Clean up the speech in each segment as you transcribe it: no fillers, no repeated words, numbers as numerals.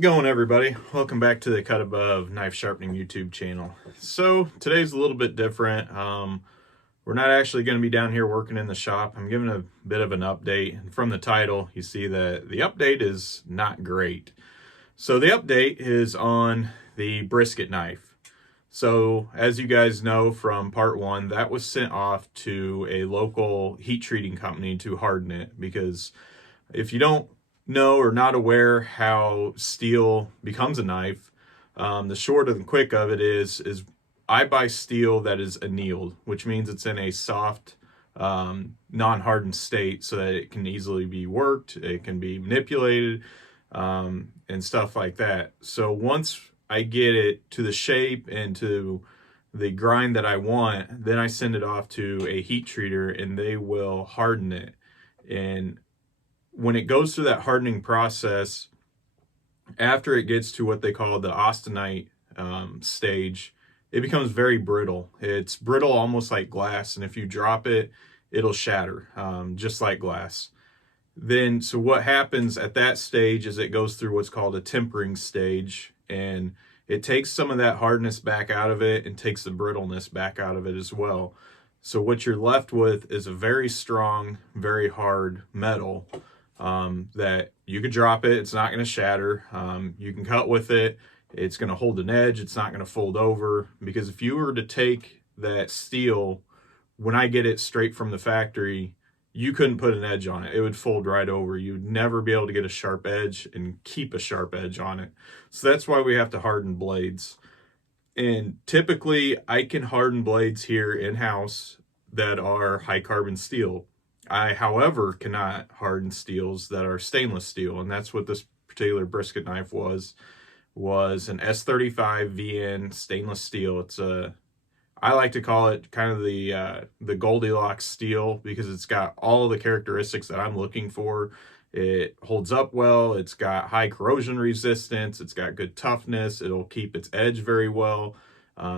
it going, everybody? Welcome back to the Cut Above Knife Sharpening YouTube channel. So today's a little bit different. We're not actually going to be down here working in the shop. I'm giving a bit of an update. And from the title, you see that the update is not great. So the update is on the brisket knife. So as you guys know from part one, that was sent off to a local heat treating company to harden it, because if you don't know or not aware how steel becomes a knife, the short and quick of it is I buy steel that is annealed, which means it's in a soft, non-hardened state so that it can easily be worked, it can be manipulated, and stuff like that. So once I get it to the shape and to the grind that I want, then I send it off to a heat treater and they will harden it. And when it goes through that hardening process, after it gets to what they call the austenite stage, it becomes very brittle. It's brittle almost like glass, and if you drop it, it'll shatter, just like glass. Then, so what happens at that stage is it goes through what's called a tempering stage, and it takes some of that hardness back out of it and takes the brittleness back out of it as well. So what you're left with is a very strong, very hard metal that you could drop it, it's not going to shatter. You can cut with it, it's going to hold an edge, it's not going to fold over. Because if you were to take that steel, when I get it straight from the factory, you couldn't put an edge on it. It would fold right over. You'd never be able to get a sharp edge and keep a sharp edge on it. So that's why we have to harden blades. And typically I can harden blades here in-house that are high carbon steel. I, however, cannot harden steels that are stainless steel, and that's what this particular brisket knife was an S35 VN stainless steel. It's I like to call it kind of the Goldilocks steel, because it's got all of the characteristics that I'm looking for. It holds up well, it's got high corrosion resistance, it's got good toughness, it'll keep its edge very well,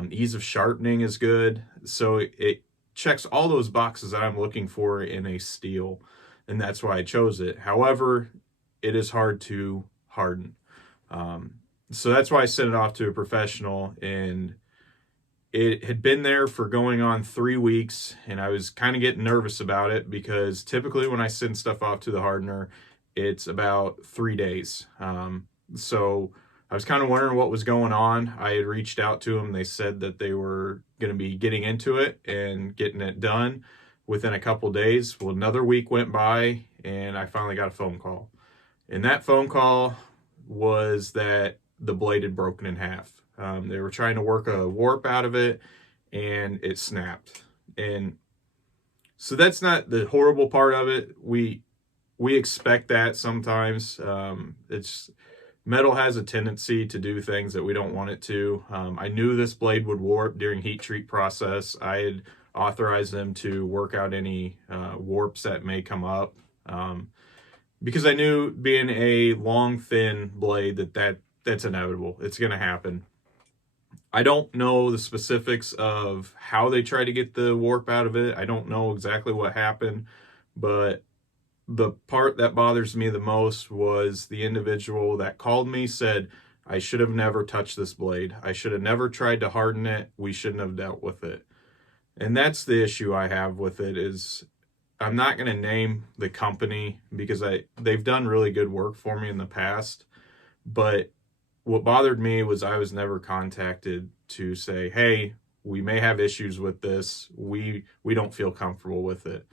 ease of sharpening is good. So it checks all those boxes that I'm looking for in a steel, and that's why I chose it. However, it is hard to harden. So that's why I sent it off to a professional, and it had been there for going on 3 weeks, and I was kind of getting nervous about it, because typically when I send stuff off to the hardener, it's about 3 days. So I was kind of wondering what was going on. I had reached out to them. They said that they were going to be getting into it and getting it done within a couple days. Well, another week went by, and I finally got a phone call. And that phone call was that the blade had broken in half. They were trying to work a warp out of it, and it snapped. And so that's not the horrible part of it. We expect that sometimes. Metal has a tendency to do things that we don't want it to. I knew this blade would warp during heat treat process. I had authorized them to work out any warps that may come up, because I knew, being a long, thin blade, that's inevitable. It's going to happen. I don't know the specifics of how they try to get the warp out of it. I don't know exactly what happened, but the part that bothers me the most was the individual that called me said, I should have never touched this blade. I should have never tried to harden it. We shouldn't have dealt with it. And that's the issue I have with it. Is I'm not going to name the company, because they've done really good work for me in the past. But what bothered me was I was never contacted to say, hey, we may have issues with this. We don't feel comfortable with it.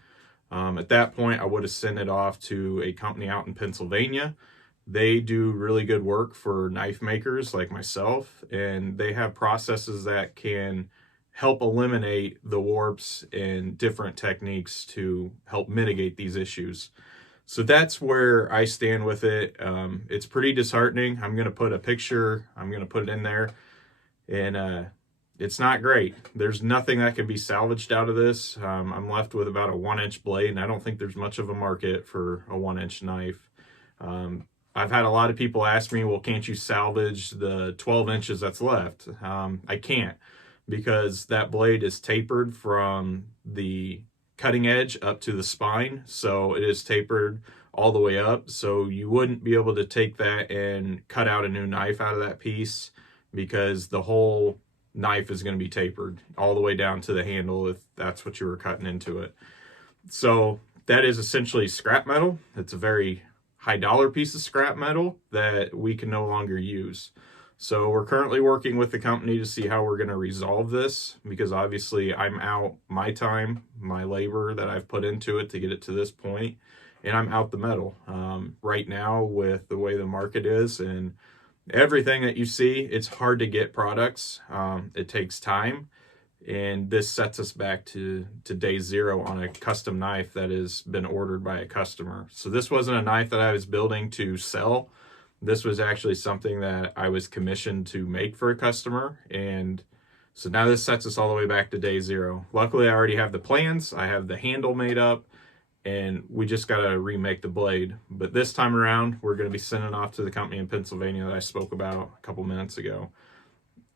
At that point, I would have sent it off to a company out in Pennsylvania. They do really good work for knife makers like myself, and they have processes that can help eliminate the warps and different techniques to help mitigate these issues. So that's where I stand with it. It's pretty disheartening. I'm going to put a picture, I'm going to put it in there, and it's not great. There's nothing that can be salvaged out of this. I'm left with about a 1-inch blade, and I don't think there's much of a market for a 1-inch knife. I've had a lot of people ask me, well, can't you salvage the 12 inches that's left? I can't, because that blade is tapered from the cutting edge up to the spine. So it is tapered all the way up. So you wouldn't be able to take that and cut out a new knife out of that piece, because the whole knife is going to be tapered all the way down to the handle if that's what you were cutting into it. So that is essentially scrap metal. It's a very high dollar piece of scrap metal that we can no longer use. So we're currently working with the company to see how we're going to resolve this, because obviously I'm out my time, my labor that I've put into it to get it to this point, and I'm out the metal. Right now, with the way the market is and everything that you see, it's hard to get products. It takes time, and this sets us back to day zero on a custom knife that has been ordered by a customer. So this wasn't a knife that I was building to sell. This was actually something that I was commissioned to make for a customer. And so now this sets us all the way back to day zero. Luckily, I already have the plans. I have the handle made up, and we just got to remake the blade. But this time around, we're going to be sending off to the company in Pennsylvania that I spoke about a couple minutes ago.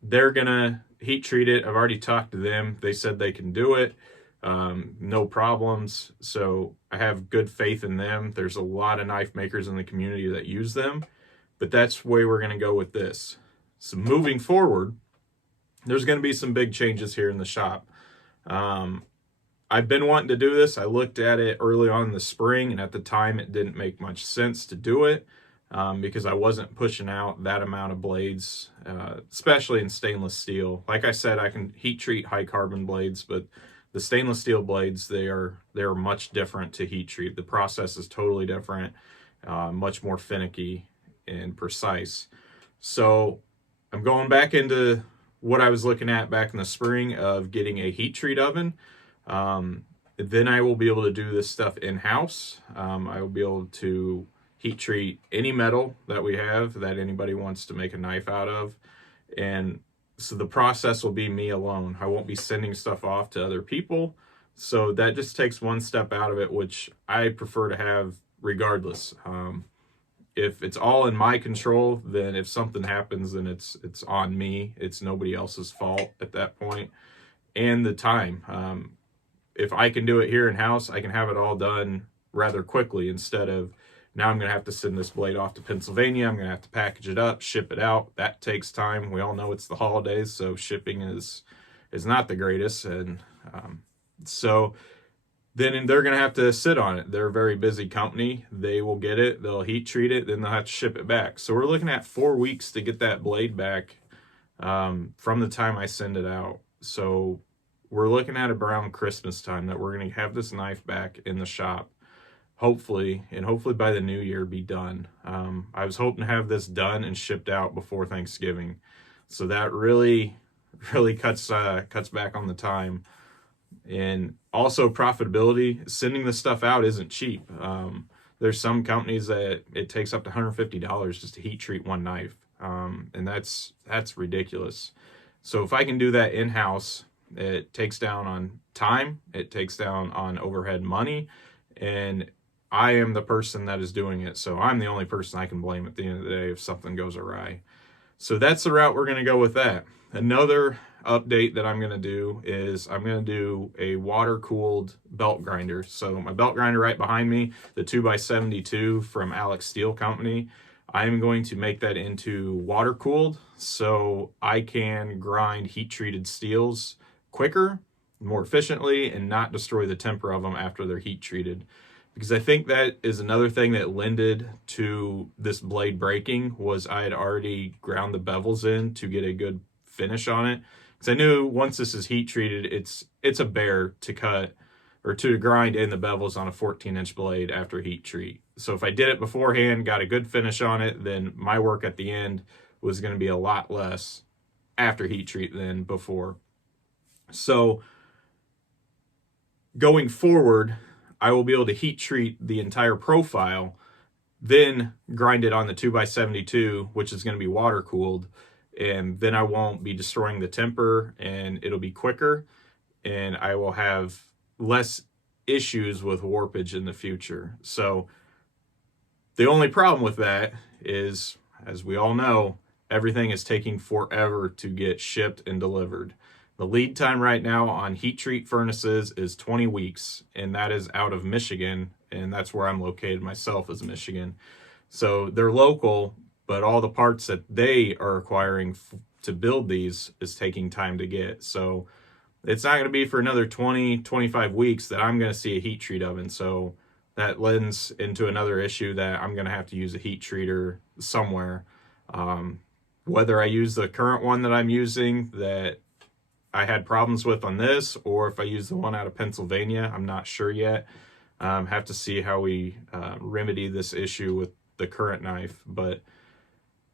They're going to heat treat it. I've already talked to them. They said they can do it. No problems. So I have good faith in them. There's a lot of knife makers in the community that use them. But that's the way we're going to go with this. So moving forward, there's going to be some big changes here in the shop. I've been wanting to do this. I looked at it early on in the spring, and at the time it didn't make much sense to do it because I wasn't pushing out that amount of blades, especially in stainless steel. Like I said, I can heat treat high carbon blades, but the stainless steel blades, they are much different to heat treat. The process is totally different, much more finicky and precise. So I'm going back into what I was looking at back in the spring of getting a heat treat oven. Then I will be able to do this stuff in-house. I will be able to heat treat any metal that we have that anybody wants to make a knife out of. And so the process will be me alone. I won't be sending stuff off to other people. So that just takes one step out of it, which I prefer to have regardless. If it's all in my control, then if something happens, then it's on me. It's nobody else's fault at that point. And the time. If I can do it here in house, I can have it all done rather quickly, instead of now I'm going to have to send this blade off to Pennsylvania. I'm going to have to package it up, ship it out. That takes time. We all know it's the holidays, so shipping is not the greatest. And so then they're going to have to sit on it. They're a very busy company. They will get it, they'll heat treat it, then they'll have to ship it back. So we're looking at 4 weeks to get that blade back from the time I send it out. So we're looking at around Christmas time that we're going to have this knife back in the shop, hopefully by the new year be done. I was hoping to have this done and shipped out before Thanksgiving. So that really cuts back on the time. And also profitability, sending this stuff out isn't cheap. There's some companies that it takes up to $150 just to heat treat one knife. And that's ridiculous. So if I can do that in-house, it takes down on time, it takes down on overhead money, and I am the person that is doing it. So I'm the only person I can blame at the end of the day if something goes awry. So that's the route we're going to go with that. Another update that I'm going to do is I'm going to do a water-cooled belt grinder. So my belt grinder right behind me, the 2x72 from Alex Steel Company, I'm going to make that into water-cooled so I can grind heat-treated steels quicker, more efficiently, and not destroy the temper of them after they're heat-treated. Because I think that is another thing that lended to this blade breaking, was I had already ground the bevels in to get a good finish on it. Because I knew once this is heat treated, it's a bear to cut or to grind in the bevels on a 14-inch blade after heat treat. So if I did it beforehand, got a good finish on it, then my work at the end was going to be a lot less after heat treat than before. So going forward, I will be able to heat treat the entire profile, then grind it on the 2x72, which is going to be water cooled, and then I won't be destroying the temper, and it'll be quicker, and I will have less issues with warpage in the future. So the only problem with that is, as we all know, everything is taking forever to get shipped and delivered. The lead time right now on heat treat furnaces is 20 weeks, and that is out of Michigan, and that's where I'm located myself, is Michigan. So they're local, but all the parts that they are acquiring to build these is taking time to get. So it's not going to be for another 20-25 weeks that I'm going to see a heat treat oven. So that lends into another issue that I'm going to have to use a heat treater somewhere. Whether I use the current one that I'm using that I had problems with on this, or if I use the one out of Pennsylvania, I'm not sure yet. Have to see how we remedy this issue with the current knife. But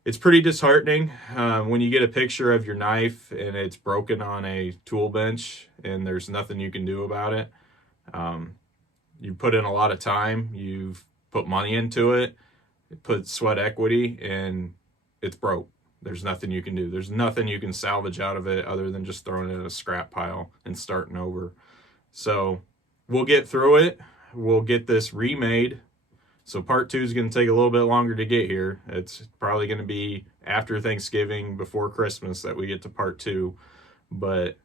it's pretty disheartening when you get a picture of your knife and it's broken on a tool bench and there's nothing you can do about it. You put in a lot of time, you've put money into it, put sweat equity, and it's broke. There's nothing you can do. There's nothing you can salvage out of it other than just throwing it in a scrap pile and starting over. So we'll get through it. We'll get this remade. So part 2 is going to take a little bit longer to get here. It's probably going to be after Thanksgiving, before Christmas, that we get to part 2. But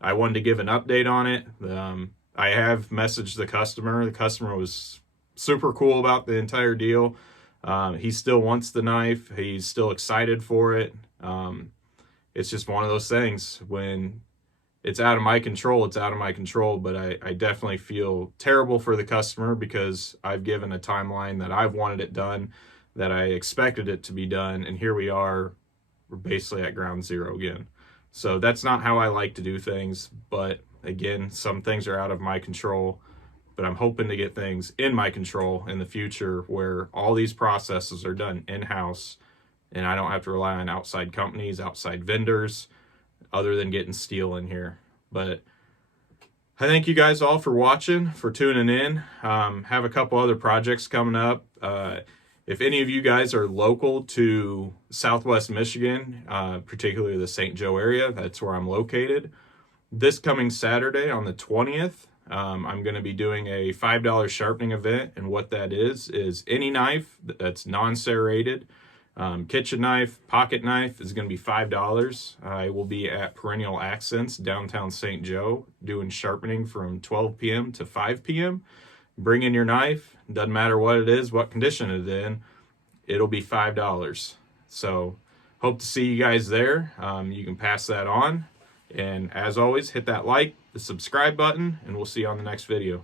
I wanted to give an update on it. I have messaged the customer. The customer was super cool about the entire deal. He still wants the knife. He's still excited for it. It's just one of those things. When it's out of my control, it's out of my control. But I definitely feel terrible for the customer, because I've given a timeline that I've wanted it done, that I expected it to be done. And here we are, we're basically at ground zero again. So that's not how I like to do things. But again, some things are out of my control. But I'm hoping to get things in my control in the future where all these processes are done in-house and I don't have to rely on outside companies, outside vendors, other than getting steel in here. But I thank you guys all for watching, for tuning in. Have a couple other projects coming up. If any of you guys are local to Southwest Michigan, particularly the St. Joe area, that's where I'm located. This coming Saturday on the 20th, I'm going to be doing a $5 sharpening event, and what that is any knife that's non-serrated, kitchen knife, pocket knife, is going to be $5. I will be at Perennial Accents, downtown St. Joe, doing sharpening from 12 p.m. to 5 p.m. Bring in your knife. Doesn't matter what it is, what condition it's in. It'll be $5. So hope to see you guys there. You can pass that on. And as always, hit that like, the subscribe button, and we'll see you on the next video.